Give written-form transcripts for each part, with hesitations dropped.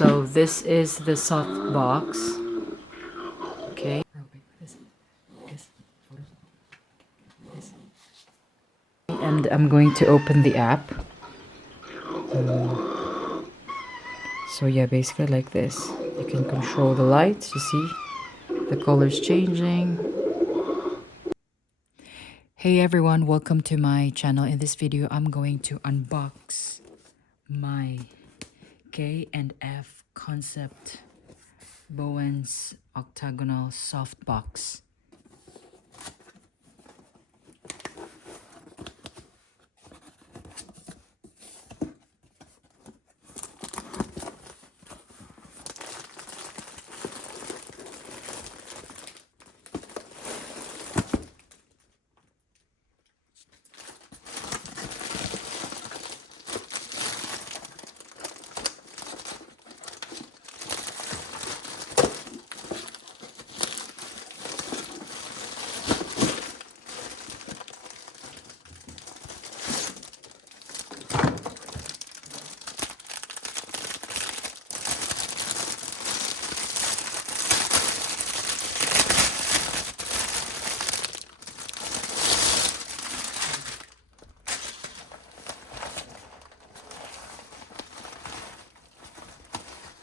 So this is the Softbox. Okay. And I'm going to open the app. So yeah, basically like this. You can control the lights, you see the colors changing. Hey everyone, welcome to my channel. In this video, I'm going to unbox my K&F Concept Bowens octagonal softbox.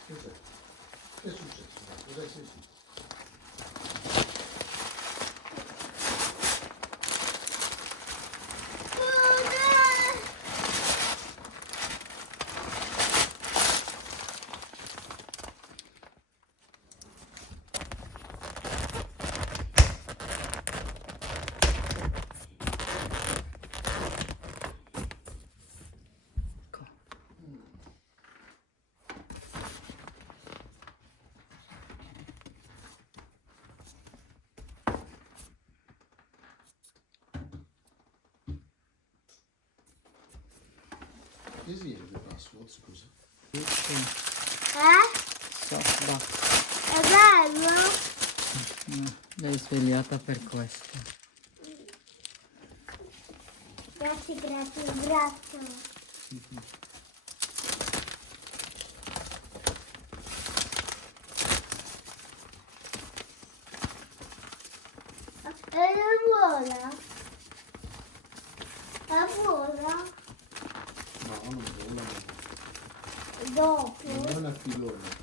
Che è successo? Cos'è che sì? Che si è il password, scusa? Softbox. È bello? Lei è svegliata per questo. Grazie, grazie, un braccio. E non vola? La vola? No, non vola. Dopo? Non è una filona.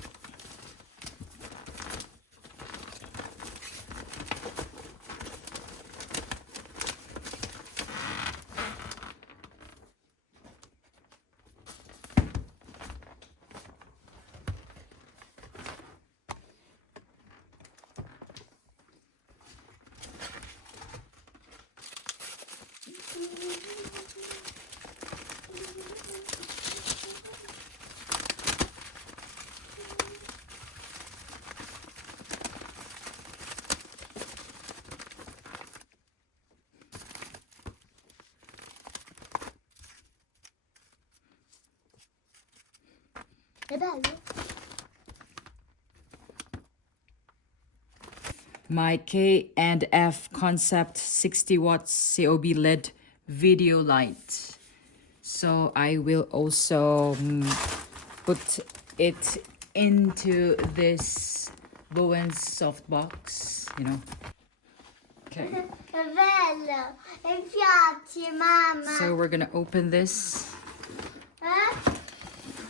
È bello? My K&F Concept 60 watts COB LED video light. So I will also put it into this Bowens softbox, you know. Okay. È bello. Mi piace, mamma. So we're gonna open this.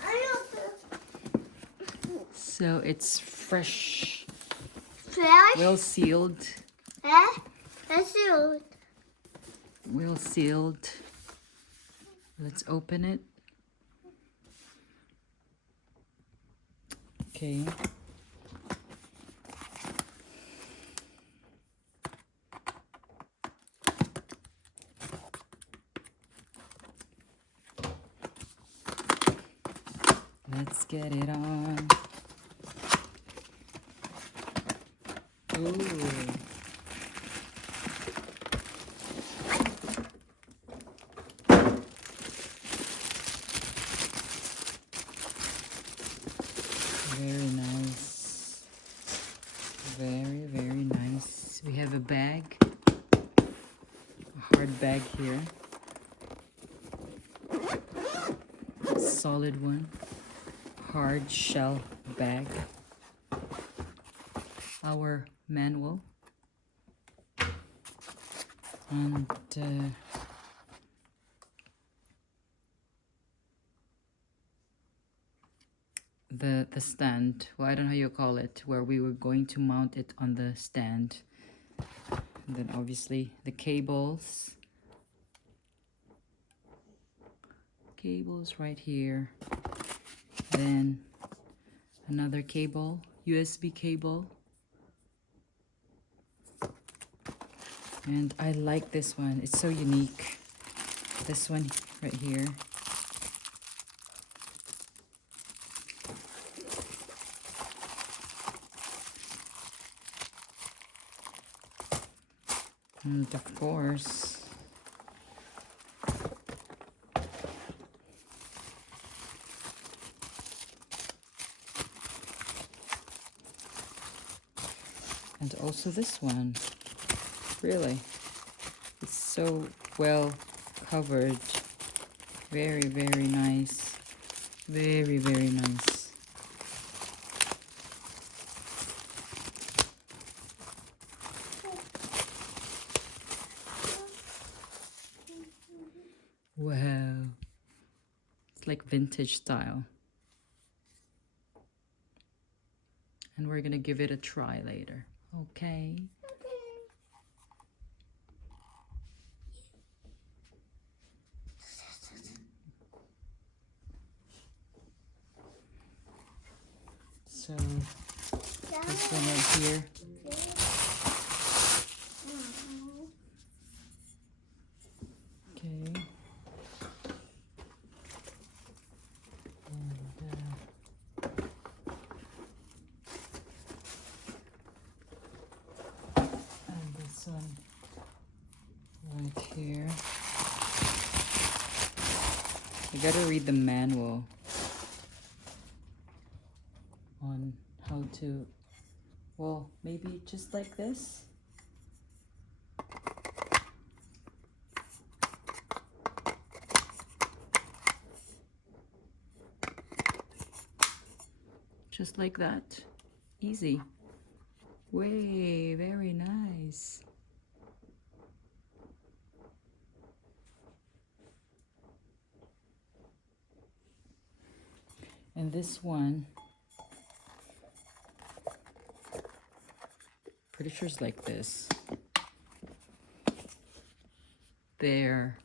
Aiuto. So it's fresh, Fresh? well sealed, È su. well sealed. Let's open it. Okay. Let's get it on. Ooh. Very nice. Very, very nice. We have a bag. A hard bag here. Solid one. hard shell bag, our manual, and the stand. Well, I don't know how you call it, where we were going to mount it on the stand. And then obviously the cables right here, then another cable, USB cable, and I like this one, it's so unique, this one right here. And of course and also this one, really, it's so well covered, very nice, very nice. Wow, it's like vintage style, and we're gonna give it a try later. Okay. So this one right here. Okay. And this one right here. You gotta read the manual on how to, well, maybe just like this. Just like that. Easy. Way, very nice. And this one, pretty sure it's like this. There.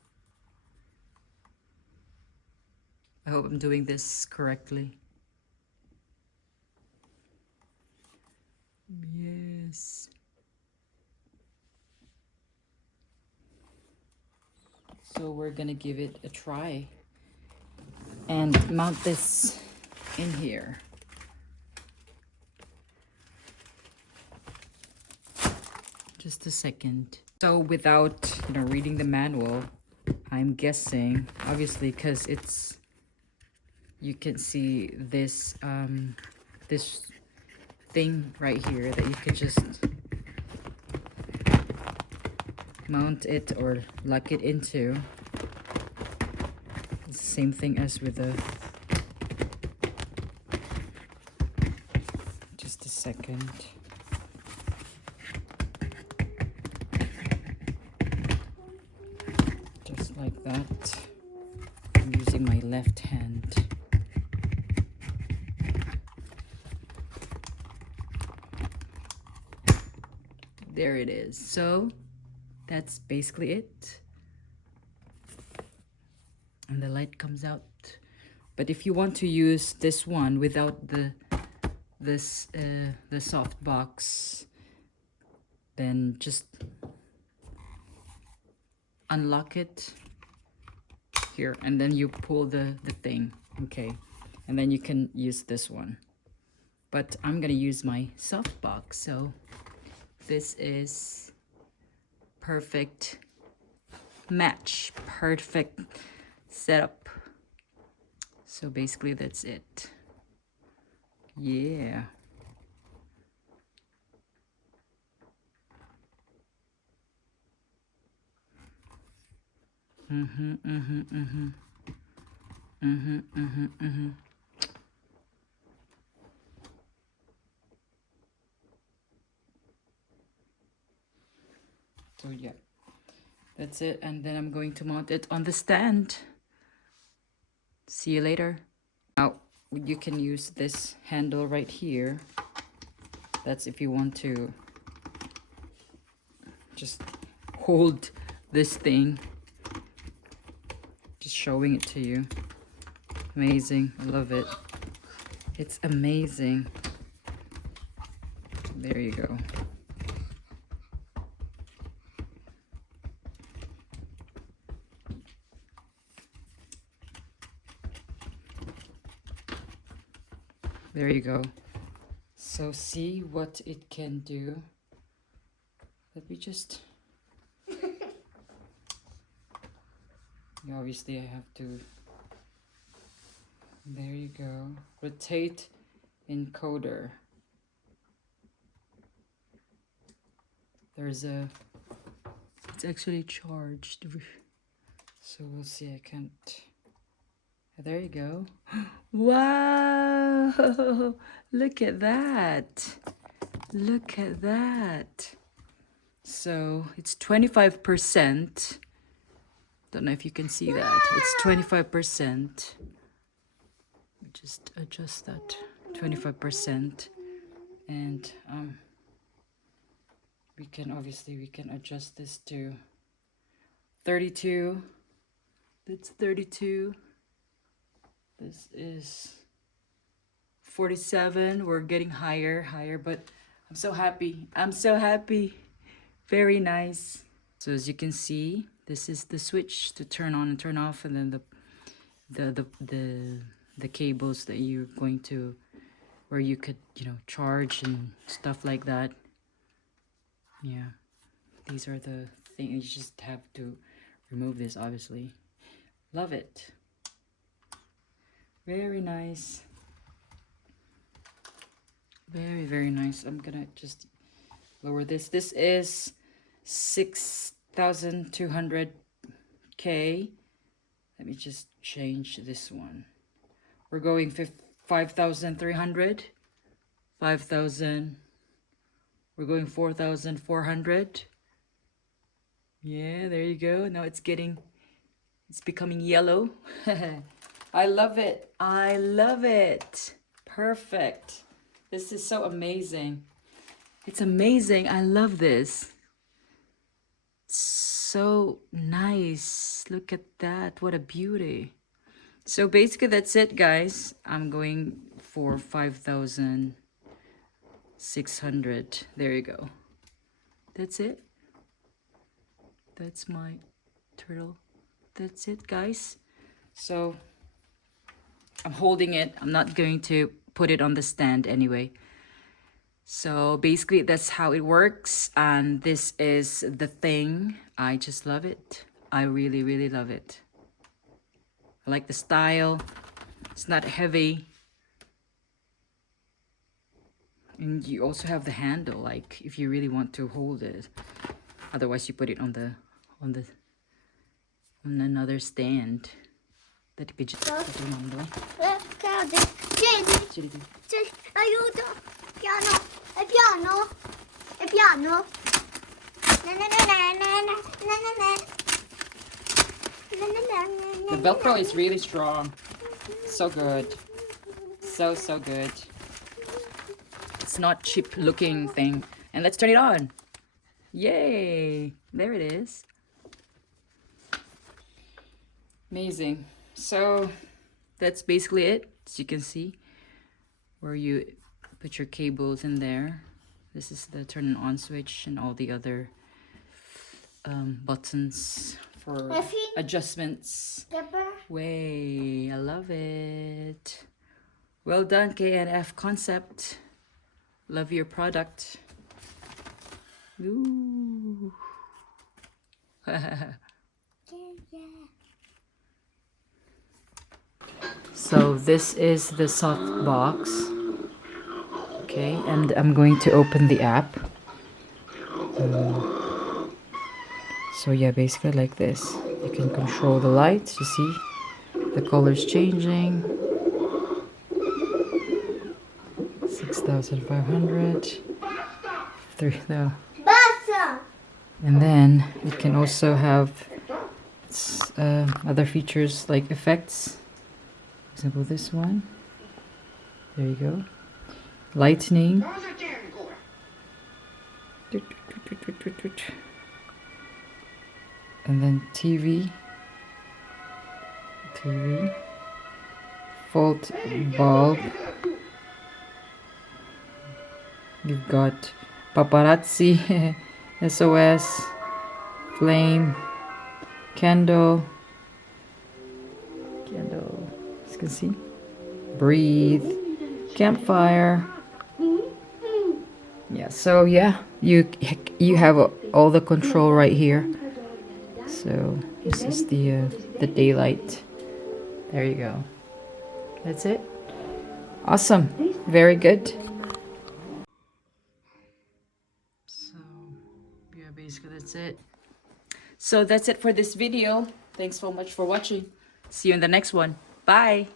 I hope I'm doing this correctly. Yes. So we're gonna give it a try and mount this in here. Just a second. So without, reading the manual, I'm guessing, obviously, because it's, you can see this, this thing right here that you could just mount it or lock it into. It's the same thing as with the, just a second. Just like that. I'm using my left hand. There it is. So that's basically it. And the light comes out. But if you want to use this one without the softbox, then just unlock it here, and then you pull the thing, okay, and then you can use this one. But I'm gonna use my softbox, so this is perfect match, perfect setup. So basically that's it. Yeah. So yeah, that's it. And then I'm going to mount it on the stand. See you later. Now you can use this handle right here. That's if you want to just hold this thing. Just showing it to you. Amazing. I love it. It's amazing. There you go. There you go. So see what it can do. Let me just... Obviously I have to... There you go. Rotate encoder. There's a... It's actually charged. So we'll see, I can't... There you go. Wow! Look at that. Look at that. So it's 25%. Don't know if you can see that. It's 25%. Just adjust that. 25%. And we can adjust this to 32. That's 32. This is 47. We're getting higher, but I'm so happy. I'm so happy. Very nice. So as you can see, this is the switch to turn on and turn off, and then the cables that you're going to, where you could, you know, charge and stuff like that. Yeah, these are the things. You just have to remove this, obviously. Love it. Very nice. Very, very nice. I'm gonna just lower this. This is 6,200K. Let me just change this one. We're going 5,300. 5,000. We're going 4,400. Yeah, there you go. Now it's becoming yellow. I love it. I love it. Perfect. This is so amazing. It's amazing. I love this. So nice. Look at that. What a beauty. So basically that's it, guys. I'm going for 5,600. There you go. That's it. That's my turtle. That's it, guys. So I'm holding it. I'm not going to put it on the stand anyway. So basically that's how it works, and this is the thing. I just love it. I really, really love it. I like the style. It's not heavy. And you also have the handle, like if you really want to hold it. Otherwise you put it on another stand. That you could just put it on the... Aiuto! Piano! È piano! È piano! The Velcro is really strong. So good. So good. It's not cheap looking thing. And let's turn it on. Yay! There it is. Amazing. So that's basically it. As you can see, where you put your cables in there. This is the turn and on switch, and all the other buttons for adjustments. Way, I love it. Well done, K&F Concept. Love your product. Ooh. So this is the Softbox. Okay, and I'm going to open the app. So yeah, basically like this. You can control the lights, you see the colors changing. 6,500. 3,000. Basta! And then it can also have other features like effects. For example, this one. There you go. Lightning. And then TV. Fault bulb. You've got paparazzi, SOS, flame, candle, as you can see, breathe, campfire. Yeah, so yeah, you have all the control right here. So this is the daylight. There you go. That's it. Awesome. Very good. So yeah, basically that's it. So that's it for this video. Thanks so much for watching. See you in the next one. Bye.